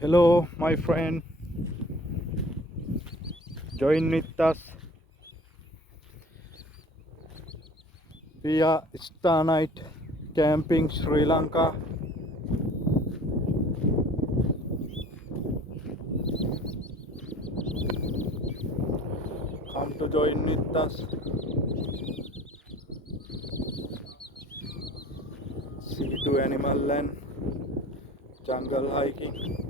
Hello, my friend. Join with us. We are Star Night camping Sri Lanka. Come to join with us. See to animal land, jungle hiking.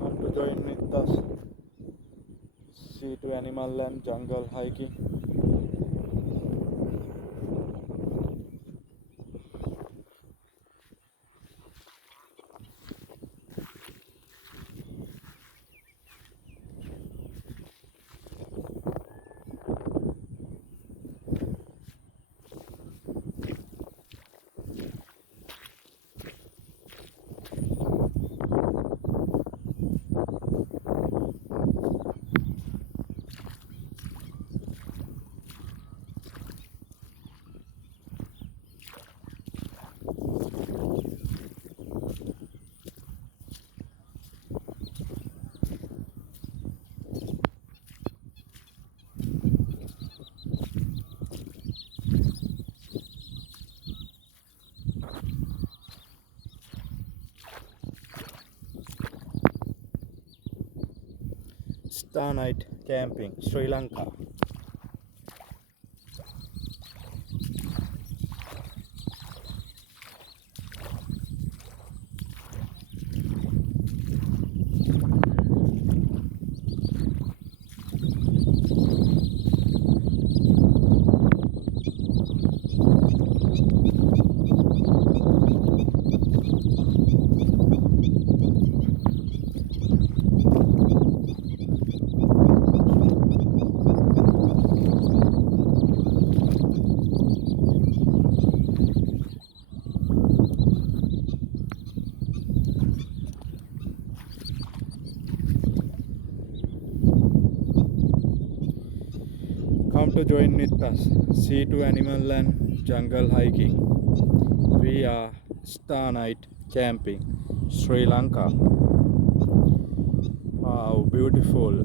Come to join with us. See to animal land, jungle hiking. Star Night camping Sri Lanka. Come to join with us. See to animal land, jungle hiking. We are Star Night camping Sri Lanka. Wow, beautiful.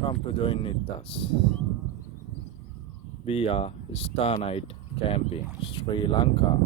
Come to join with us. We are Star Night camping Sri Lanka.